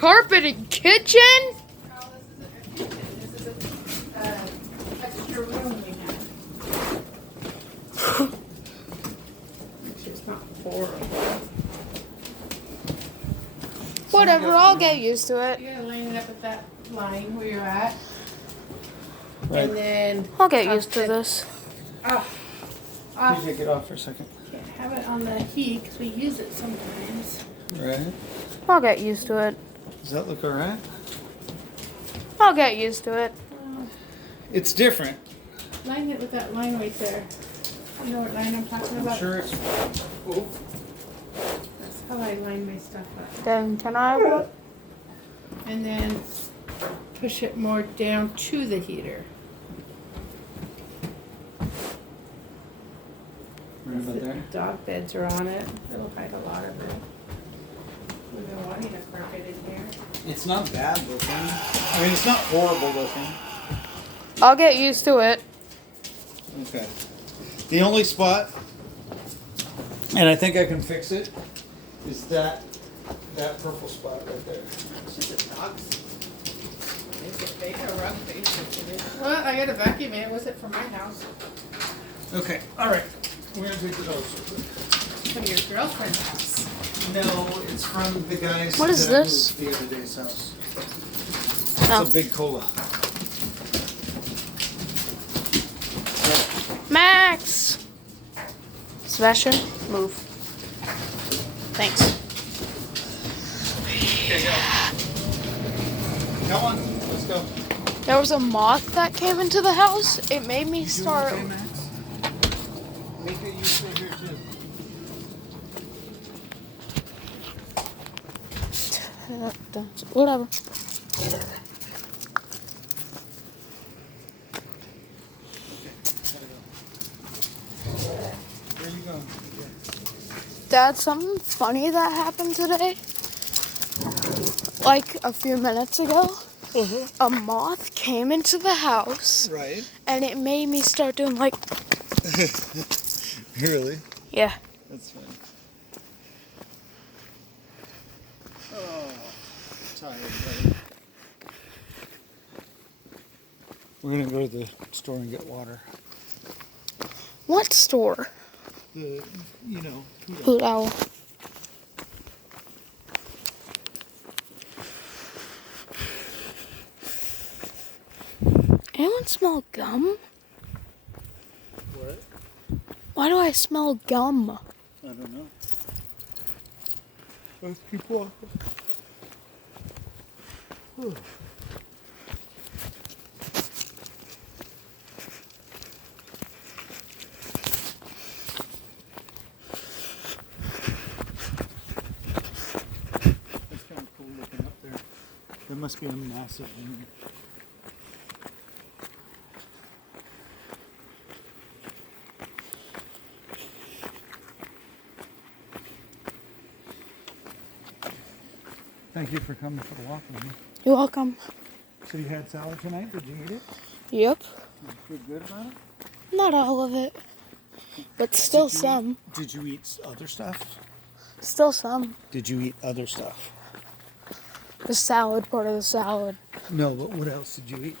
carpeted kitchen? Oh, this isn't a kitchen. This is a extra room we have. It's not horrible. Whatever, I'll get used to it. You're gonna line it up with that line where you're at. Right. And then I'll get used to this. Can you take it off for a second? Can't have it on the heat because we use it sometimes. Right. I'll get used to it. Does that look alright? I'll get used to it. It's different. Line it with that line right there. You know what line I'm talking about? I'm sure it's. Oh. That's how I line my stuff up. Then can I? And then push it more down to the heater. Right about The there. dog beds are on it. It'll hide a lot of it. We've been wanting a carpet in here. It's not bad looking. I mean, it's not horrible looking. I'll get used to it. Okay. The only spot, and I think I can fix it, is that purple spot right there. It's just a dog's. It's a big rug basically. Well, I gotta vacuum it. Was it from my house? Okay. All right. We're gonna take the hose. From your girlfriend's house. No, it's from the guys. What is that I this? moved the other day's house. Oh. It's a big cola. Max! Sebastian, move. Thanks. Okay, go. Come on, let's go. There was a moth that came into the house. It made me start. Okay, Max? Make it you stay here too. Whatever. Where are you going? Dad, something funny that happened today. Like a few minutes ago, a moth came into the house Right. and it made me start doing like, Really? yeah. That's fine. Oh, tired, buddy. We're gonna go to the store and get water. What store? The, you know, Hoot Owl. Anyone smell gum? what? Why do I smell gum? I don't know. Let's keep walking. That's kind of cool looking up there. There must be a massive room. Thank you for coming for the walk with me. You're welcome. So you had salad tonight? Did you eat it? Yep. You feel good about it? Not all of it. But still Did you some. Did you eat other stuff? Still some. Did you eat other stuff? The salad part of the salad. No, but what else did you eat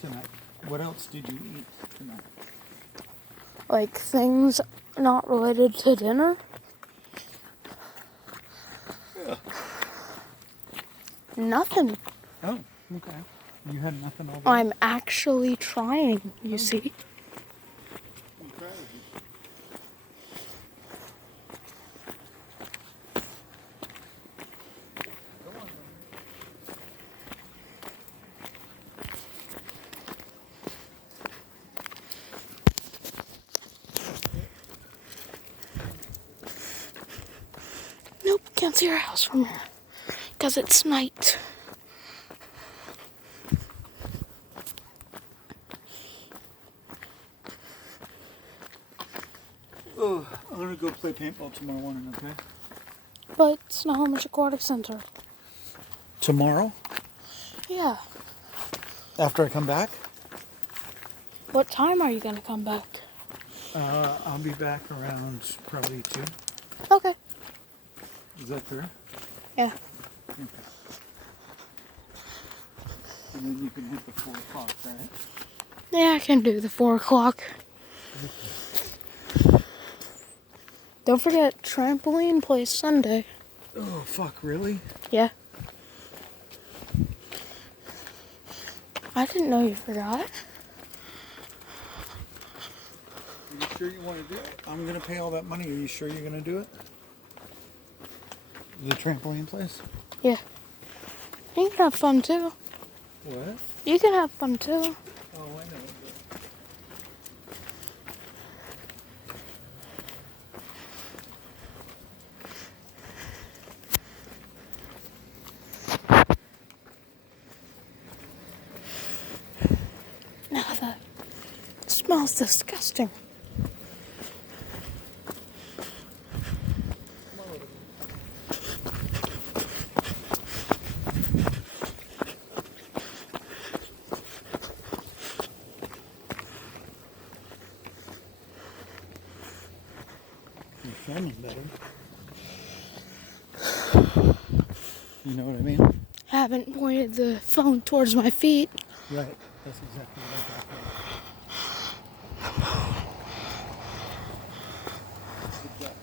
tonight? What else did you eat tonight? Like things not related to dinner. Yeah. Nothing. Oh, okay. You had nothing all day? I'm actually trying, you see. Okay. Nope, can't see our house from here. Because it's night. Oh, I'm gonna go play paintball tomorrow morning, okay? But it's Snohomish Aquatic Center. Tomorrow? Yeah. After I come back? What time are you going to come back? I'll be back around probably 2. Okay. Is that fair? Yeah. And then you can hit the 4 o'clock, right? Yeah, I can do the 4 o'clock. Don't forget, trampoline plays Sunday. Oh, fuck, really? Yeah. I didn't know you forgot. Are you sure you want to do it? I'm going to pay all that money. Are you sure you're going to do it? The trampoline place? Yeah. You can have fun too. What? You can have fun too. Oh, I know. Now that smells disgusting. You're filming better. You know what I mean? Haven't pointed the phone towards my feet. Right. That's exactly what I thought. Good job.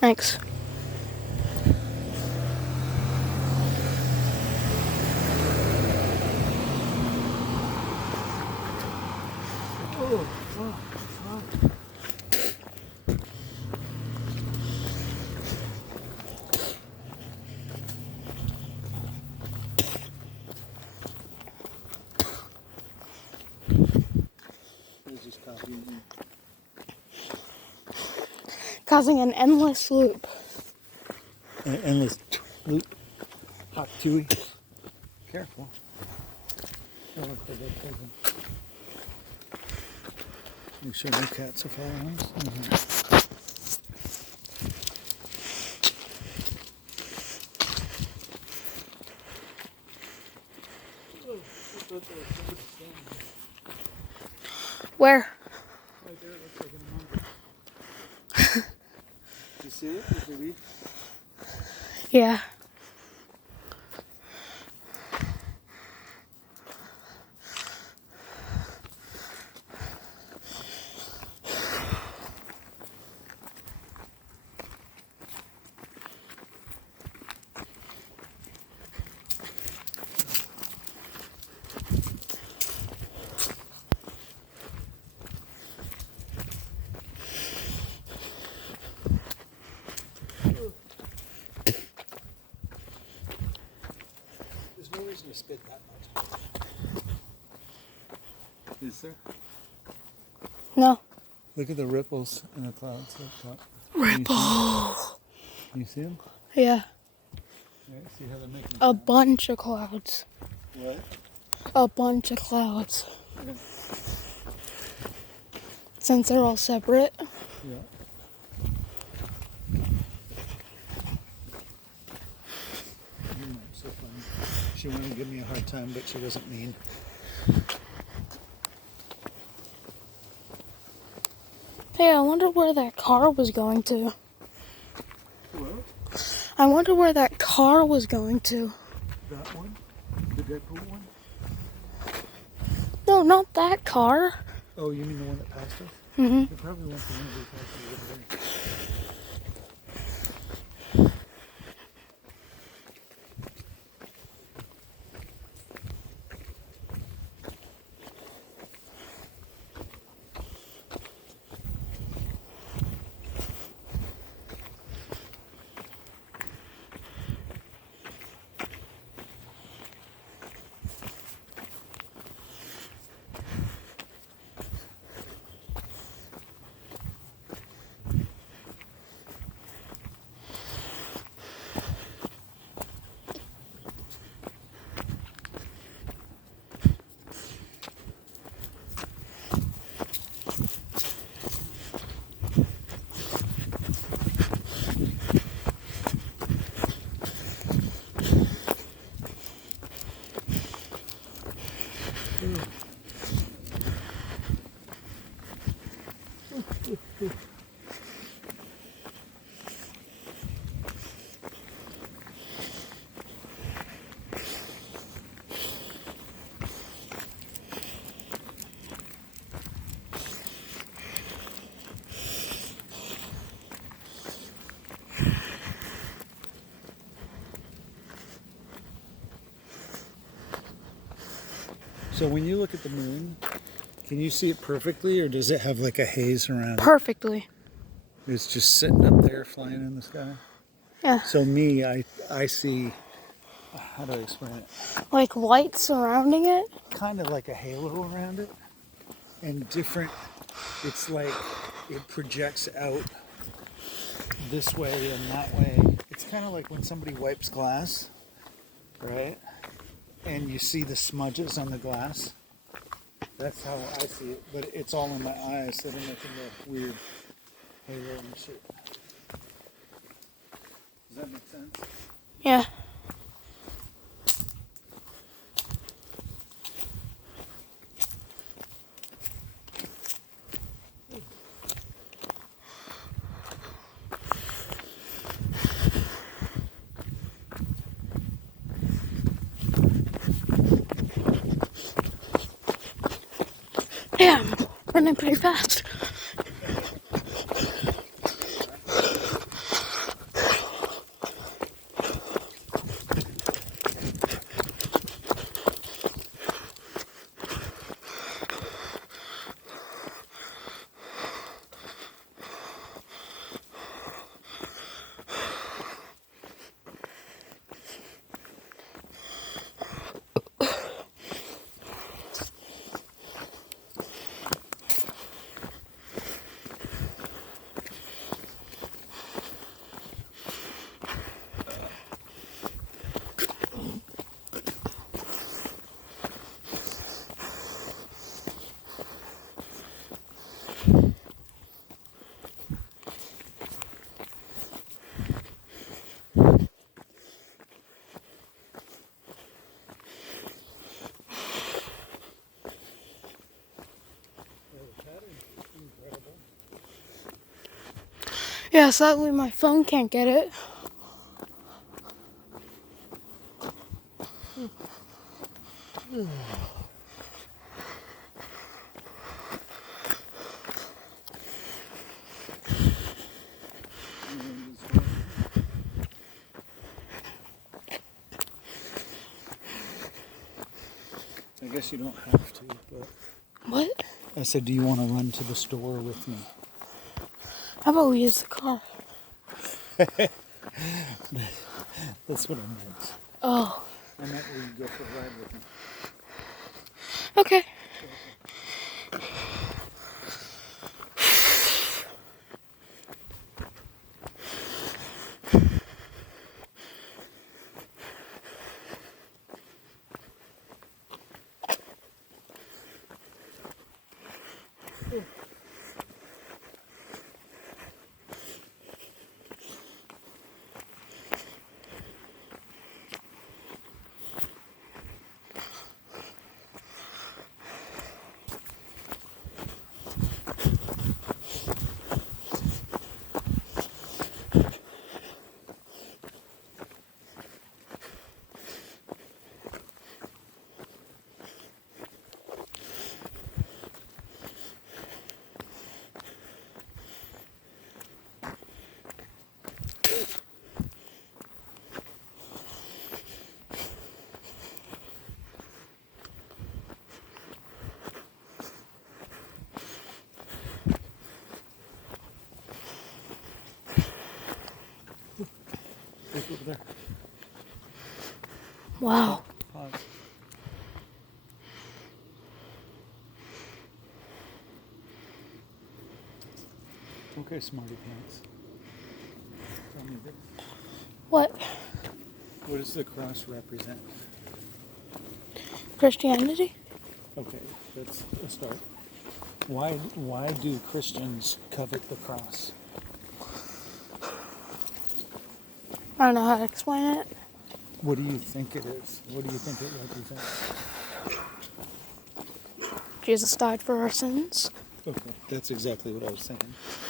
Thanks. There's just coffee in here. Causing an endless loop. An endless loop. Hot chewy. Careful. Oh, look, they're both taken. Make sure no cats are following us. Where? Right there, it looks like an monkey. You see it? Is it leaf? Yeah. There's no reason to spit that much. Is there? No. Look at the ripples in the clouds up top. Ripple. Can you see them? Yeah. Yeah, see how they're making A bunch of clouds. what? A bunch of clouds. Yeah. Since they're all separate. Yeah. So funny. She wanted to give me a hard time, but she wasn't mean. Hey, I wonder where that car was going to. What? I wonder where that car was going to. That one? The Deadpool one? No, not that car. Oh, you mean the one that passed us? Mm-hmm. It probably went to one of these houses over there. So when you look at the moon, can you see it perfectly, or does it have like a haze around it? Perfectly. It's just sitting up there flying in the sky. Yeah. So me, I see, how do I explain it? Like light surrounding it. Kind of like a halo around it, and different. It's like it projects out this way and that way. It's kind of like when somebody wipes glass, right? And you see the smudges on the glass. That's how I see it, but it's all in my eyes, so they're making the weird halo and shit. Does that make sense? Yeah. Yeah, I'm running pretty fast. Yeah, sadly my phone can't get it. I guess you don't have to, but What? I said, do you want to run to the store with me? How about we use the car? That's what I meant. Oh, I meant we go for a ride with me. okay. Look over there. Wow. Pause. Okay, smarty pants. Tell me this. What? What does the cross represent? Christianity? Okay, that's a start. Why do Christians covet the cross? I don't know how to explain it. What do you think it is? What do you think it represents? Jesus died for our sins. Okay, that's exactly what I was saying.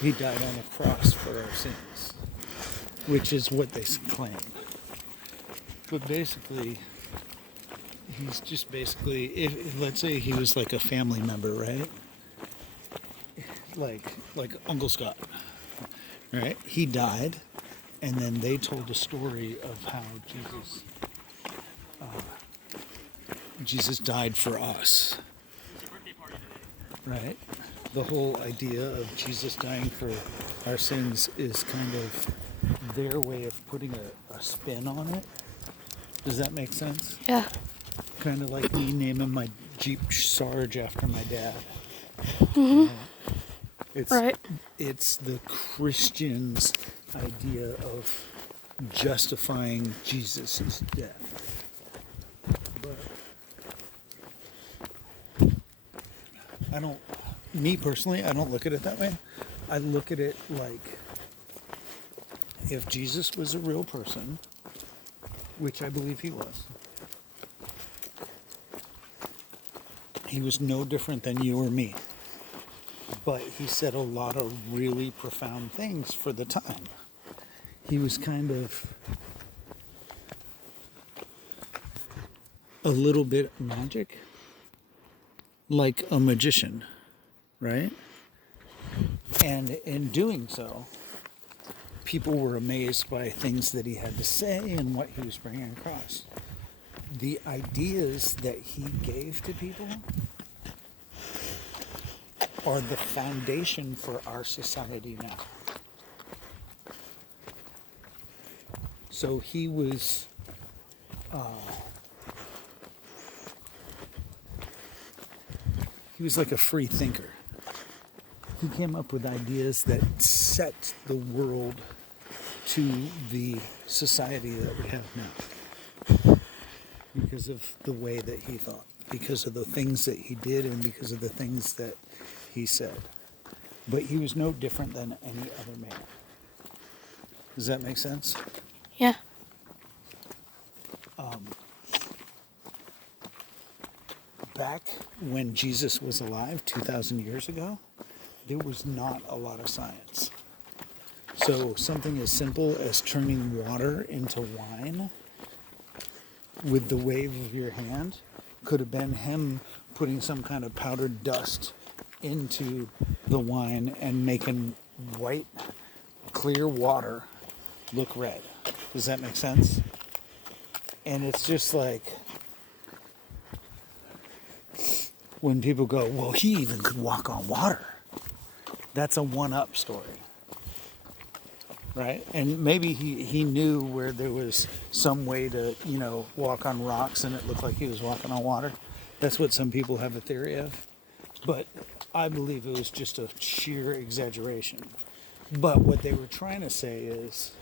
He died on a cross for our sins, which is what they claim. But basically, he's just basically, if let's say he was like a family member, right? Like Uncle Scott, right? He died, and then they told a story of how Jesus Jesus died for us, right? The whole idea of Jesus dying for our sins is kind of their way of putting a spin on it. Does that make sense? Yeah. Kind of like me naming my Jeep Sarge after my dad. It's Right. it's the Christian's idea of justifying Jesus' death. But me personally, I don't look at it that way. I look at it like if Jesus was a real person, which I believe he was no different than you or me. But he said a lot of really profound things for the time. He was kind of a little bit magic, like a magician, right? And in doing so, people were amazed by things that he had to say and what he was bringing across. The ideas that he gave to people are the foundation for our society now. So he was like a free thinker. He came up with ideas that set the world to the society that we have now because of the way that he thought, because of the things that he did, and because of the things that he said. But he was no different than any other man. Does that make sense? Yeah. Back when Jesus was alive 2,000 years ago, there was not a lot of science. So something as simple as turning water into wine with the wave of your hand could have been him putting some kind of powdered dust into the wine and making white, clear water look red. Does that make sense? And it's just like when people go, well, he even could walk on water. That's a one-up story. Right? And maybe he knew where there was some way to, walk on rocks and it looked like he was walking on water. That's what some people have a theory of. But I believe it was just a sheer exaggeration. But what they were trying to say is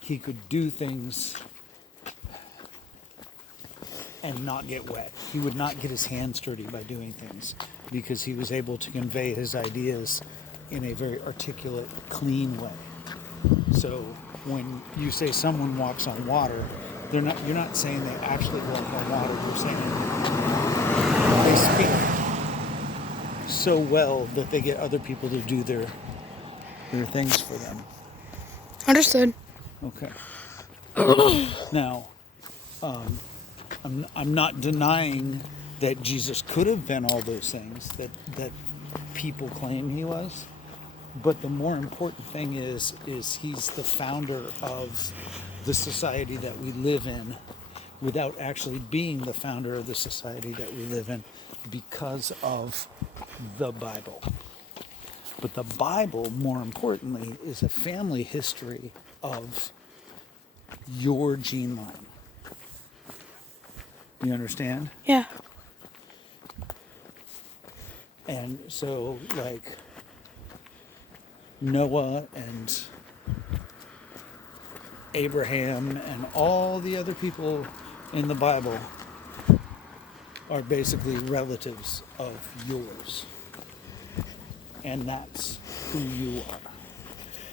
he could do things and not get wet. He would not get his hands dirty by doing things because he was able to convey his ideas in a very articulate, clean way. So when you say someone walks on water, you're not saying they actually walk on water. You're saying they speak so well that they get other people to do their things for them. Understood. Okay. Now, I'm not denying that Jesus could have been all those things that people claim he was. But the more important thing is he's the founder of the society that we live in without actually being the founder of the society that we live in because of the Bible. But the Bible, more importantly, is a family history of your gene line. You understand? Yeah. And so, like, Noah and Abraham and all the other people in the Bible are basically relatives of yours. And that's who you are.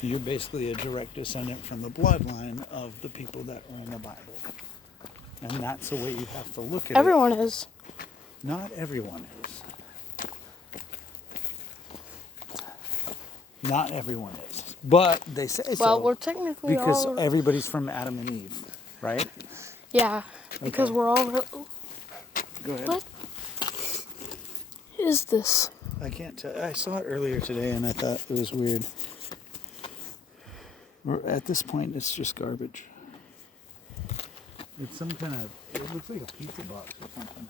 You're basically a direct descendant from the bloodline of the people that are in the Bible. And that's the way you have to look at Everyone is. Not everyone is. Not everyone is. But they say so. Well, we're technically because all... everybody's from Adam and Eve, right? Yeah, because Okay. we're all... Go ahead. What is this? I can't tell. I saw it earlier today and I thought it was weird. At this point, it's just garbage. It's some kind of It looks like a pizza box or something.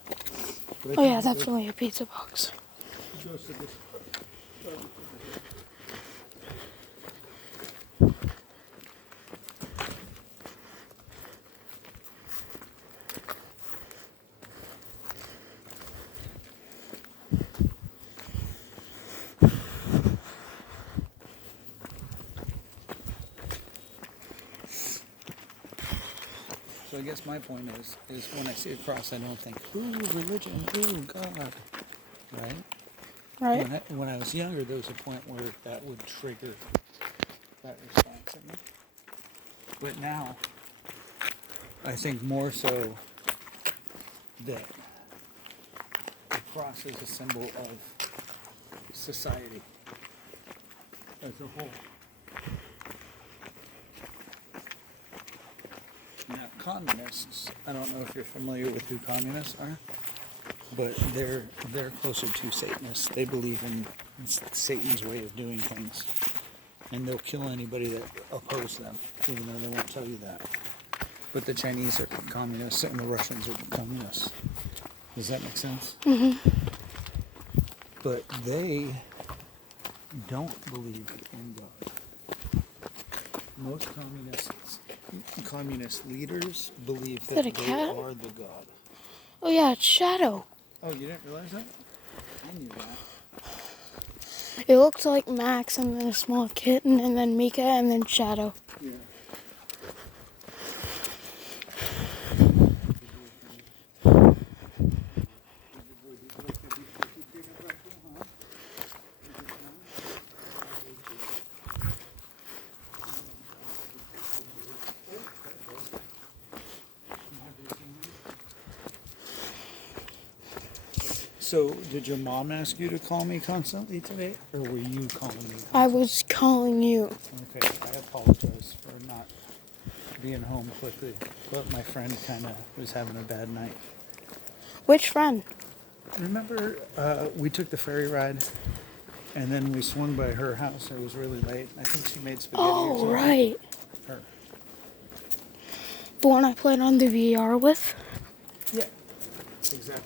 But I Oh yeah, think it definitely a pizza box. goes to this. So I guess my point is when I see a cross, I don't think, ooh, religion, ooh, God, right? Right? When I was younger, there was a point where that would trigger that response in me. But now, I think more so that the cross is a symbol of society as a whole. Now, communists, I don't know if you're familiar with who communists are, but they're closer to Satanists. They believe in Satan's way of doing things, and they'll kill anybody that opposes them, even though they won't tell you that. But the Chinese are communists, and the Russians are communists. Does that make sense? Mm-hmm. But they don't believe in God. Most communist leaders believe Is that that a they cat? are the God. Oh yeah, it's Shadow. Oh, you didn't realize that? I knew that. It looks like Max and then a small kitten and then Mika and then Shadow. Yeah. So, did your mom ask you to call me constantly today, or were you calling me? I was calling you. Okay, I apologize for not being home quickly, but my friend kind of was having a bad night. Which friend? Remember, we took the ferry ride, and then we swung by her house. It was really late. I think she made spaghetti or Oh, something. right. Her. The one I played on the VR with. Yeah. Exactly.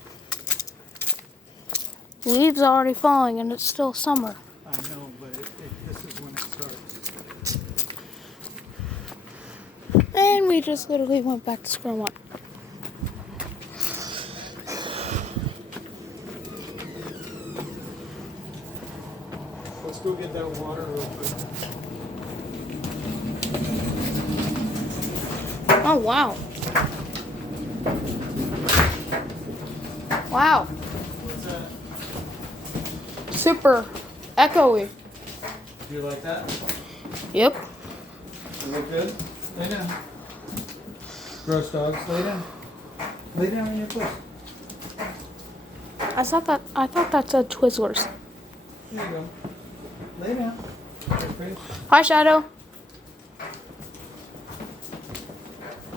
Leaves are already falling and it's still summer. I know, but this is when it starts. And we just literally went back to square one. Let's go get that water real quick. Oh, wow. Wow. What's that? Super echoey. You like that? Yep. You look good? Lay down. Gross dogs, lay down. Lay down in your place. I thought that said Twizzlers. There you go. Lay down. Okay. Hi, Shadow.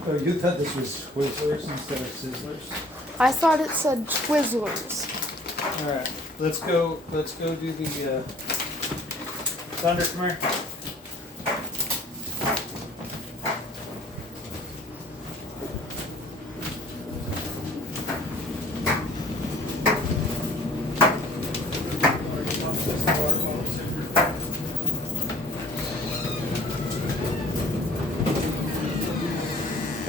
Oh, you thought this was Twizzlers instead of Sizzlers? I thought it said Twizzlers. Alright, let's go do the Thunder, come here.